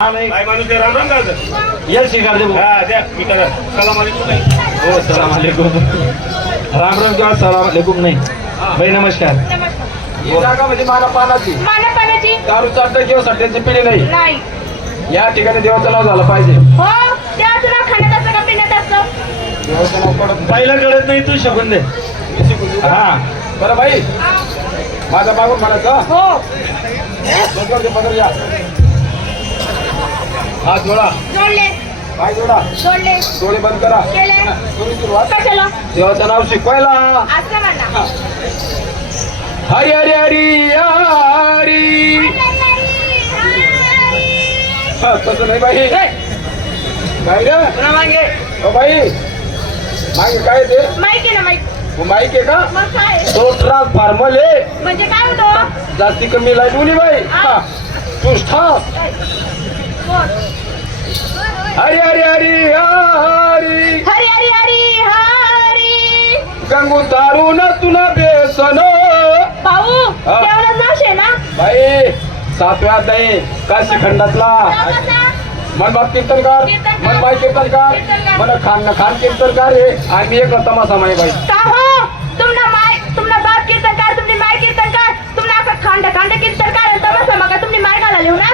हा. हा सलाम अलैकुम नाही हो सलाम अलैकुम राम राम किंवा सलाम अलैकुम नाही भाई नमस्कार. नमस्कार. ही. जागा म्हणजे माना पानाची माना पाण्याची दारू चालतं किंवा सट्ट्याची पिढी नाही. नाही. या ठिकाणी देवाचं नाव झालं पाहिजे. हो त्याचं नाव खाण्यात असतं का पिण्यात असतं? देवाचं नाव पडत पहिला कळत नाही तू शकून दे. हा. बरं भाई माझा मागून म्हणायचं. हो. डोक्यावरती पदर घ्या हात जोडा. जोडले. पाय जोडा. जोडले डोळे बंद करा. केले. दोन्ही सुरुवात कशाला? देवाचं नाव शिकवायला. असं म्हणा. हरी हरी हरी हरी. हा, तसं नाही बाई. काय रे. मागे. O by. मागे काय ते? माहिती आहे ना माहिती हो, माईक आहे का? मग काय? तो आहे म्हणजे काय होतं? जास्ती कमी लाइट उली बाई. हा. हरी हरी हरी हरी. हरी हरी हरी हरी. गंगू दारून तुला बेसन. भाऊ हा. देवाला आहे ना? बाई सातव्या अध्याय काशी खंडातला. देवाचा मनबाप कीर्तनकार. मनबाई कीर्तनकार. कीर्तनकार. मन खान खान कीर्तनकार आहे. आम्ही एक तमाशा माय बाई का हो तुमना माय तुमना बाप कीर्तनकार तुमची माय कीर्तनकार तुमना असं खांड खांड कीर्तनकार आणि तमाशा मग तुमची माय घाला लिहू ना अ बाई,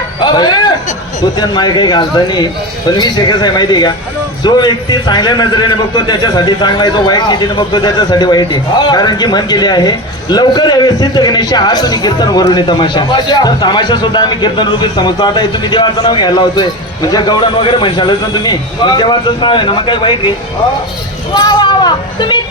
तो माय काही घालता नाही. पण विषय कसा आहे माहिती आहे का जो व्यक्ती चांगल्या नजरेने बघतो त्याच्यासाठी चांगला आहे. जो वाईट नीतीने बघतो त्याच्यासाठी वाईट आहे. कारण की म्हण केली आहे लवकर यावे सिद्ध गणेश हात आणि कीर्तन वरून तमाशा तमाशा. तर तमाशा सुद्धा आम्ही कीर्तन रूपी समजतो. आता हे तुम्ही देवाचं नाव घ्यायला लावतोय. म्हणजे गौडन वगैरे म्हणशालच ना तुम्ही. देवाचंच नाव आहे ना मग काय वाईट आहे? अ, वा वा वा. तुम्ही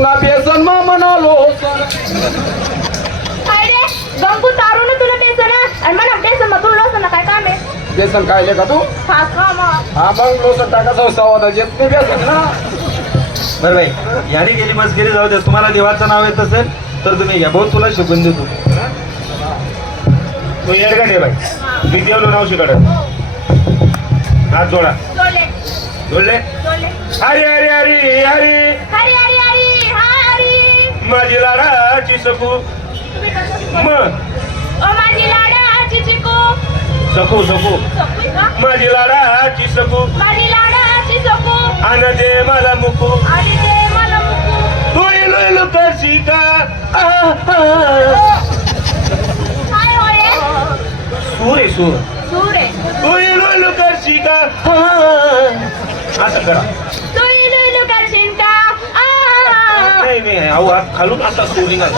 तुला बेसन मा म्हणालो. तारू ना तुला तुला काय बेसन का तू? हा मग लोसन टाकायचं सवाद येत नाही ना बरं भाई याने गेली बस गेली जाऊ दे. तुम्हाला देवाचं नाव येत असेल तर तुम्ही घ्या भाऊ तुला शिकून देतो. तू येड का भाई मी देवलो नाव हात जोडा. जोडले. जोडले? अरे अरे अरे अरे माझी लाडाची सकू तुम्ही कसं म ओ माझी लाडाची चिकू सकू सकू सकुई का माझी लाडाची सकू माझी लाडाची सकू आन दे मला मुकू आणि ते मला मुकू तू इलो इलो करशी का आ, आ. काय होय सूर आहे सूर सूर आहे तू इलो इलो करशी का आ. असं करा तू इलू इलू करशील का आ नाही नाही अहो हा खालून आता सोनी काय